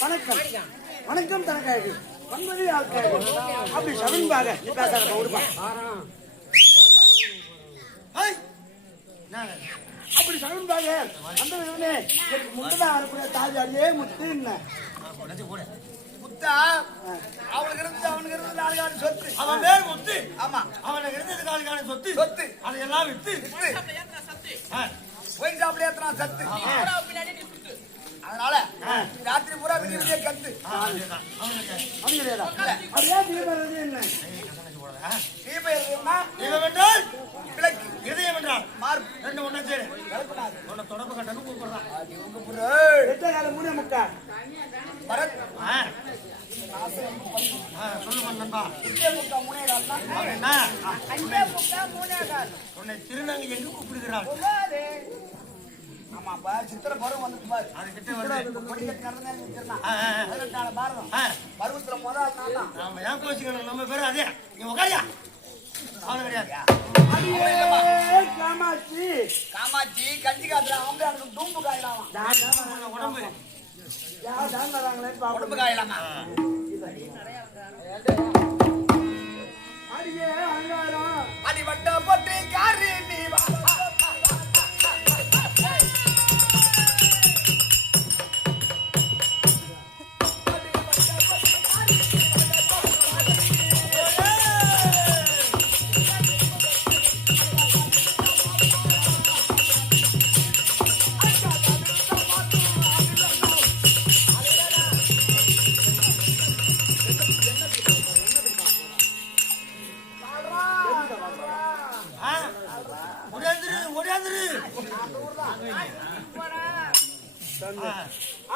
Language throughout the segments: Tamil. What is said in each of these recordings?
வணக்கம் வணக்கம் தனக்காக ஒன்பது ஆட்காக அப்படி சவின்பாக நீ பேசாத விடுப்பா அப்படி சவின்பாக அந்த முன்னதான் அனுப்புற தாஜாரியே முத்து என்ன அவனுக்கு இருந்தது 4 காணி சொத்து. அவன் பேர் முத்து. ஆமா, அவனுக்கு இருந்தது 4 காணி சொத்து. அதையெல்லாம் வித்து போய் சாப்பிட ஏத்தனா சத்து. அதனால ராத்திரி பூரா விடிய கத்து. இதயம் என்றால் ரெண்டு ஒண்ணு சரி தொடர்பு கட்டணும் கூப்பிடுறான். பரத் திருநங்கை எங்க கூப்பிடுகிறாள்? ஆமாப்பா, சித்திர பருவம் வந்து பாரு. அது கிட்ட பாரதம் பருவத்துல முதல் நாள் தான். நம்ம ஏன் கோச்சிக்கணும்? நம்ம பேரு அதே. நீ உட்காரியா? அவனு கிடையாது. காமாட்சி காமாட்சி கஞ்சி காத்துற ஆம்பளை எனக்கு தூம்பு காயலாமா? உடம்பு உடம்பு காயலாமா? அடியே அங்காரம் அடி வட்ட போட்டு காரி நீ வா.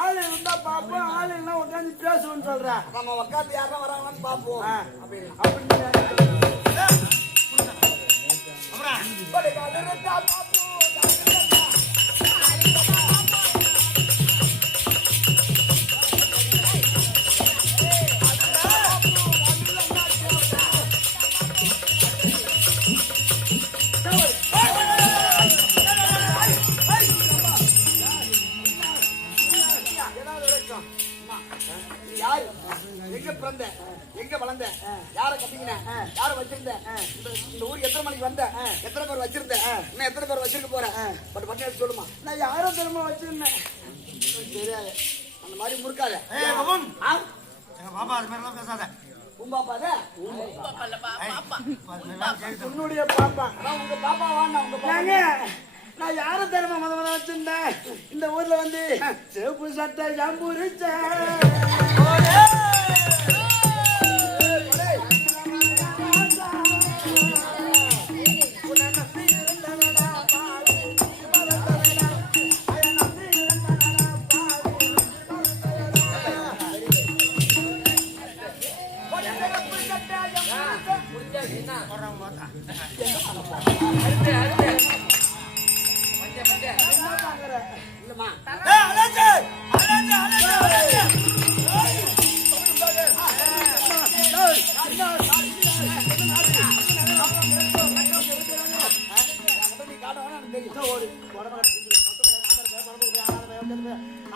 ஆளு இருந்தா பாப்போம், ஆளு இல்லைன்னா உட்காந்து பேசுவோம்னு சொல்றேன். நம்ம உட்காந்து யாரும் வராங்கன்னு பாப்போம். எங்க வளர்ந்த, யார கட்டிக்கின, யார வச்சிருந்த, இந்த ஊருக்கு எத்தனை மணிக்கு வந்த, எத்தனை பேர் வச்சிருந்த, இன்னும் எத்தனை பேர் வச்சிருக்க போற, பட் பண்ணி சொல்லுமா. நான் யாரோ தெரியுமா வச்சிருந்தேன், தெரியாது. அந்த மாதிரி முறுக்காத பாப்பா, அது மாதிரிலாம் பேசாத. உம்பாப்பாத உன்னுடைய பாப்பா, உங்க பாப்பா வாங்க. உங்க நான் யாரும் தெரியுமா முதல்ல வச்சிருந்தேன். இந்த ஊர்ல வந்து செப்பு சட்டை ஜம்புரிச்ச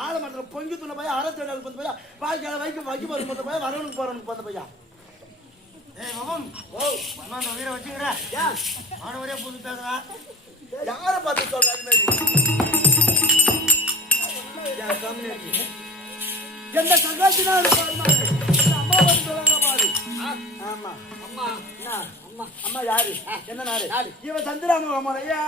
ஆலமரத்துல பொங்கி துணை போய் அறத்தோட போய் பாய்க்கால வைக்க போறது போய் வரவனுக்கு போறவனுக்கு போந்த பையா. வீர வச்சுக்கிறா மாணவரே புது பேசுறா. யார பார்த்து சொல்ற எந்த சகாத்தினாலும் அம்மா வந்து சொல்லுங்க பாரு. ஆமா அம்மா அம்மா அம்மா யாரு என்ன நாரு இவன் சந்திராம முறையா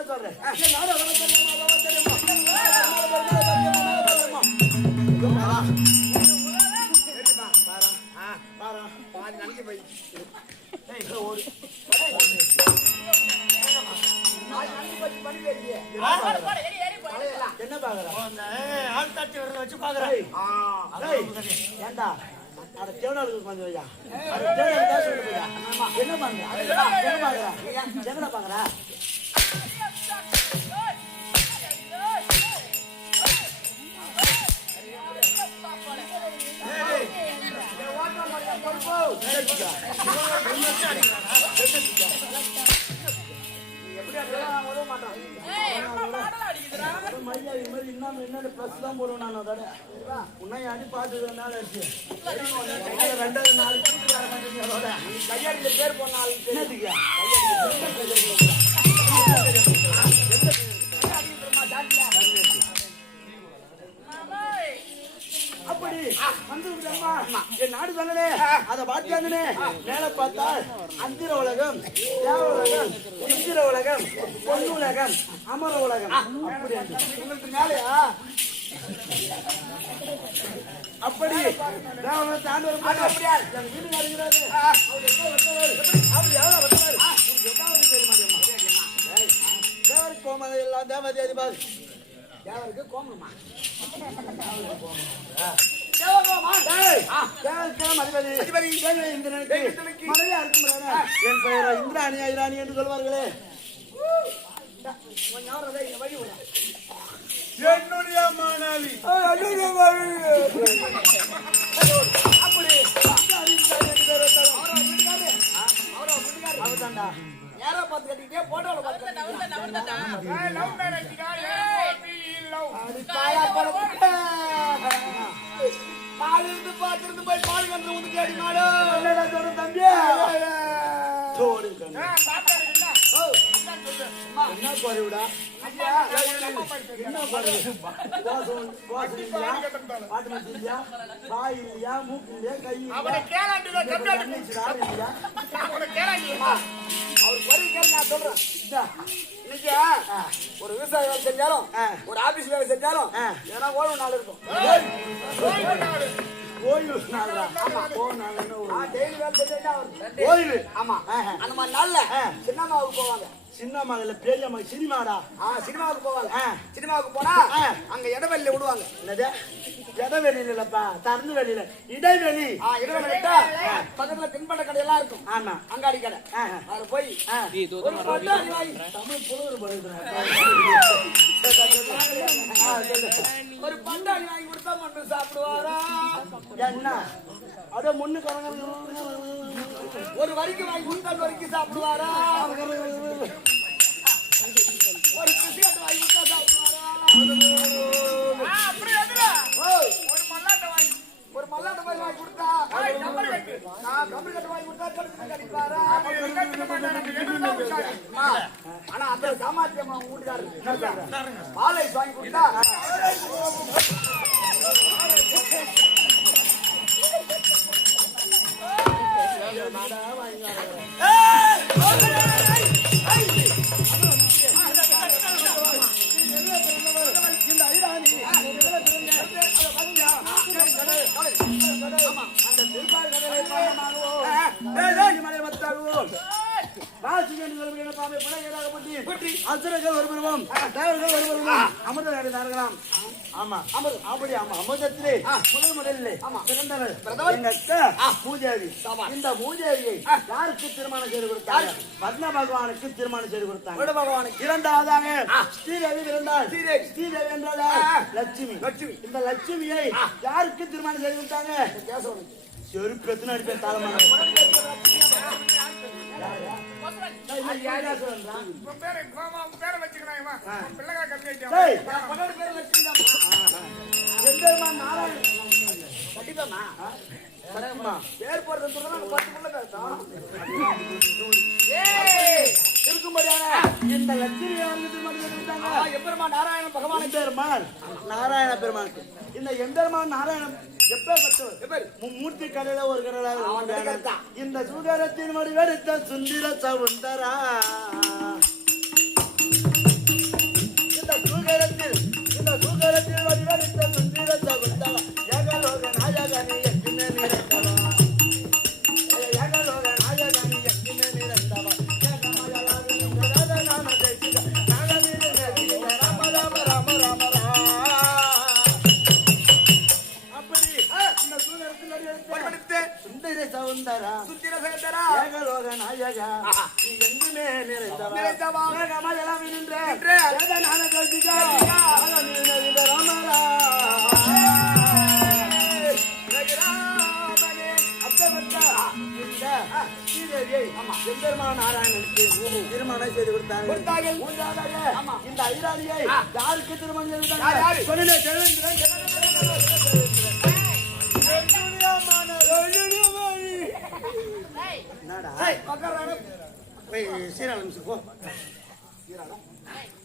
என்ன சொல்றேன் என்ன பாக்குற ஆள் தாட்டி வரல வச்சு பாக்குறேன். ஏண்டா அட தேவனாளுக்கு வந்து வையா அட தேவனாளுக்கு தான் சொல்லிட்டு போயா என்ன பண்ற என்ன பாக்குற எங்கடா பாக்குற ரெண்டாவது நாலு கையாடியில பேர் போனாலும் என்னதுக்கு அப்படி வந்து என் நாடு சொல்லலே அதை பார்த்தாங்கன்னு மேல பார்த்தா அந்திர உலகம் தேவ உலகம் இந்திர உலகம் பொண்ணு உலகம் அமர உலகம் அப்படி உங்களுக்கு மேலையா அப்படி தாண்டி வரும் அப்படியா எங்க வீடு நடக்கிறாரு அப்படி எவ்வளவு வந்தாரு தேவருக்கு கோமலை எல்லாம் தேவதி அதிபாரு தேவருக்கு கோமலமா என் பெயரோ இந்திராணி ஐராணி என்று சொல்வார்களே என்னுடைய மாணவி அப்படி அவர்தான்டா யாரோ பார்த்து கட்டிக்கிட்டே போட்டோல பார்த்து பால் இருந்து பார்த்திருந்து போய் பால் கன்று ஊத்தி கேடி மாடு என்னடா சொல்ற தம்பி சோறு என்ன குறைவிடா என்ன குறைவு பாட்டு இல்லையா வாய் இல்லையா மூக்கு இல்லையா கை இல்லையா அவர் குறைகள் நான் சொல்றேன் இன்னைக்கு ஒரு விவசாய வேலை செஞ்சாலும் ஒரு ஆபீஸ் வேலை செஞ்சாலும் ஏன்னா ஓய்வு நாள் இருக்கும் ஓய்வு நாளா ஆமா டெய்லி வேலை செஞ்சா ஓய்வு ஆமா அந்த மாதிரி நாள்ல சின்னம்மாவுக்கு போவாங்க சின்னம்மா இல்ல பெரியம்மா சினிமாடா சினிமாவுக்கு போவாங்க சினிமாவுக்கு போனா அங்க இடவெளியில விடுவாங்க என்னது இடவெளியில இல்லப்பா திறந்து வெளியில இடைவெளி இடவெளிட்டா பக்கத்துல தின்பண்ட கடை எல்லாம் இருக்கும் ஆமா அங்காடி கடை அதுல போய் ஒரு பட்டாணி வாங்கி தமிழ் புலவர் ஒரு பட்டாணி வாங்கி கொடுத்தா மட்டும் சாப்பிடுவாரா என்ன அத முன்னு ஒரு வரிக்கு வாங்கி கொடுத்தா வரைக்கும் சாப்பிடுவாரா ஒரு பிஸ்கட் வாங்கி கொடுத்தா சாப்பிடுவாரா ஒரு மல்லாட்டை வாங்கி கொடுத்தா கம்பளி கட்டு வாங்கி கொடுத்தா கடுத்து கடிப்பாரா ஆனா அந்த சாமர்த்தியம் அவங்க வீட்டுக்காரரு பாலை வாங்கி கொடுத்தா அசுரர்கள் ஒருவரும் தேவர்கள் ஒருவரும் அமிர்த அடைந்தார்களாம். ஆமா அப்படி ஆமா அமிர்தத்திலே முதலிலே பிறந்தவர் எங்க அக்கா பூஜாரி. இந்த பூஜாரியை யாருக்கு திருமணம் செய்து கொடுத்தாங்க? பத்ம பகவானுக்கு திருமணம் செய்து கொடுத்தாங்க. பகவானுக்கு இரண்டாவதாக ஸ்ரீதேவி பிறந்தார். ஸ்ரீதேவி என்றால் லட்சுமி. இந்த லட்சுமியை யாருக்கு திருமணம் செய்து கொடுத்தாங்க? செருப்பு எத்தனை அடிப்பேன் தலைமான பேர் போறது இந்த லட்சுமி எப்பெருமான் நாராயண பகவான் பெருமான் நாராயண பெருமானுக்கு இந்த எம்பெருமான் நாராயணன் எப்பேற்பட்டவர்? மூர்த்தி கடையில ஒரு கடலை இந்த சுகரத்தின் முடிவெடுத்த சுந்தர சவுந்தரா சுந்தரத்தில் வடிவெடுத்த சுந்தர சகுந்தலா ஏகலோக நாயகனே எங்குமே நிறைந்தவா ஏகலோக நாயகனே எங்குமே நிறைந்தவா ஏகமயலாக சுந்தரத நாம தேசிக நாகவீர தேசிக ராம ராம ராம ராம அப்படி இந்த சுந்தரத்தில் வடிவெடுத்த சுந்தர சகுந்தரா ஏகலோக நாயகா நீ எங்குமே நிறைந்தவா ஏகமயலாக நின்ற நாம தேசிக நாராயணனுக்கு திருமணம் செய்து கொடுத்தார்கள். இந்த ஐராணியை யாருக்கு திருமணம் செய்து கொடுத்தாங்க?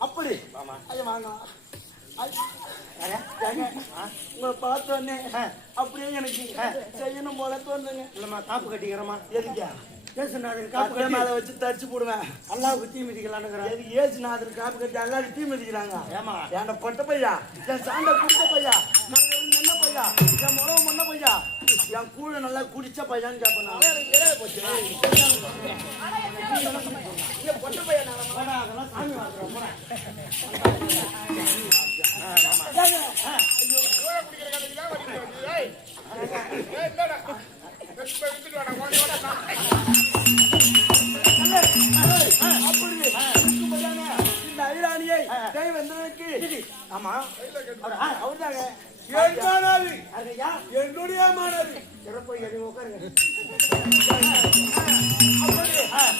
அப்படி உங்களை பார்த்தோன்னே அப்படியே எனக்கு செய்யணும் போல தோணுங்க. இல்லம்மா காப்பு கட்டிக்கிறோமா? எதுக்கா? ஏசுநாதர் காப்பு கட்டி அதை வச்சு தச்சு போடுவேன். அல்லாவுக்கு தீ மிதிக்கலான்னு எதுக்கு? ஏசுநாதர் காப்பு கட்டி அல்லாவுக்கு தீ மிதிக்கிறாங்க. ஏமா என் பொட்ட பையா, என் சாண்ட குடிச்ச பையா, நாங்கள் என்ன பையா, என் முளவு மண்ண பையா, என் கூழ நல்லா குடிச்ச பையான்னு கேட்பேன். பொட்ட பையன் அதெல்லாம் சாமி வாங்குறோம். இந்த ஐராணியை தேவந்தனுக்கு ஆமா அவர்தாங்க என்னுடைய மாணவி சிறப்பு உட்காருங்க.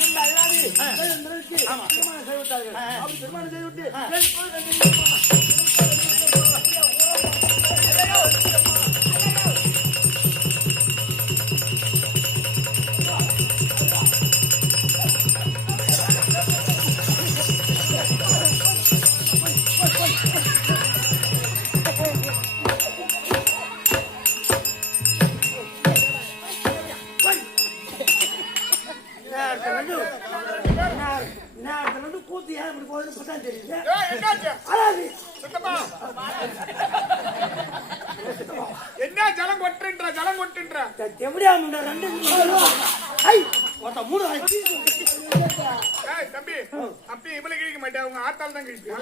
இந்த ஐராணி தேவந்தனுக்கு திருமணம் செய்வித்தார்கள். அப்படி திருமணம் செய்துவிட்டு என்ன ஜலம் கொட்டுன்ற ஜலம் கொட்டுன்ற எப்படியா ரெண்டு மூணு தம்பி அப்படி இவ்வளவு கிழிக்க மாட்டேன் உங்க ஆத்தால் தான் கிழிப்பேன்.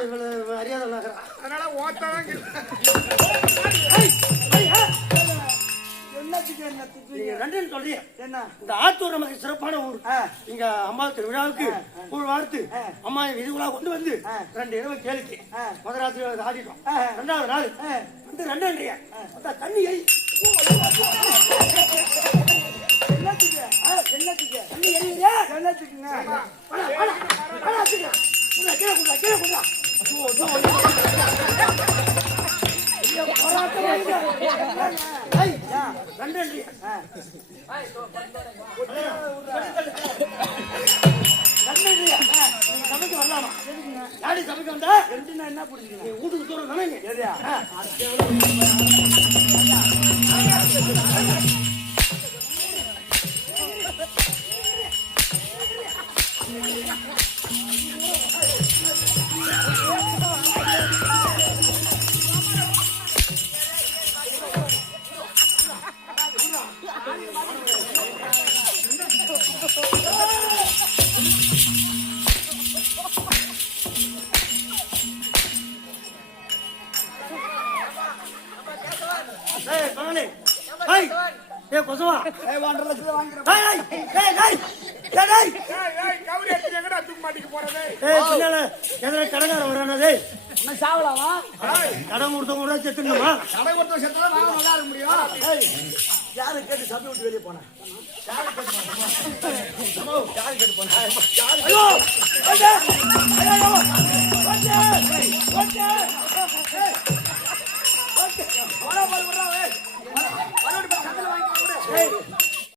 அதனால ஓத்தாதான் இந்த ஆத்தூர் நமக்கு சிறப்பான ஊர். இங்க அம்மா திருவிழாவுக்கு ஒரு வார்த்து அம்மா விதிகுலா கொண்டு வந்து 2 இரவு கேளுக்கு முதலாத்திரி ஆடிட்டோம். 2வது நாள் வந்து 2 தண்ணியை சமைக்க வரலாமா? சமைக்க வந்தா என்ன பிடிச்சிங்க? வீட்டுக்கு தூரம் தானே. கடங்கார வரானே சாவலாமா? கடன் கொடுத்தவங்க கூட செத்துணுமா? கடன் கொடுத்தவங்க செத்தாலும் வாங்க நல்லா இருக்க முடியும். யாரு கேட்டு சபை விட்டு வெளியே போன? யாரு கேட்டு போன?